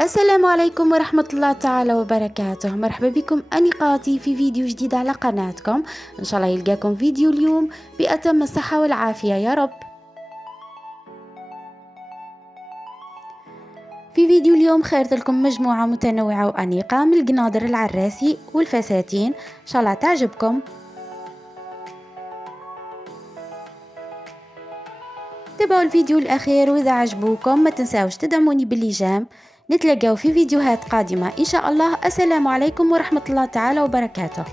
السلام عليكم ورحمة الله تعالى وبركاته. مرحبا بكم أنقاتي في فيديو جديد على قناتكم. إن شاء الله يلقاكم فيديو اليوم بأتم الصحة والعافية يا رب. في فيديو اليوم خيرت لكم مجموعة متنوعة وأنيقة من القناضر العراسي والفساتين، إن شاء الله تعجبكم. تابعوا الفيديو الأخير، وإذا عجبوكم ما تنساوش تدعموني بالإعجاب. نتلاقاو في فيديوهات قادمة إن شاء الله. السلام عليكم ورحمة الله تعالى وبركاته.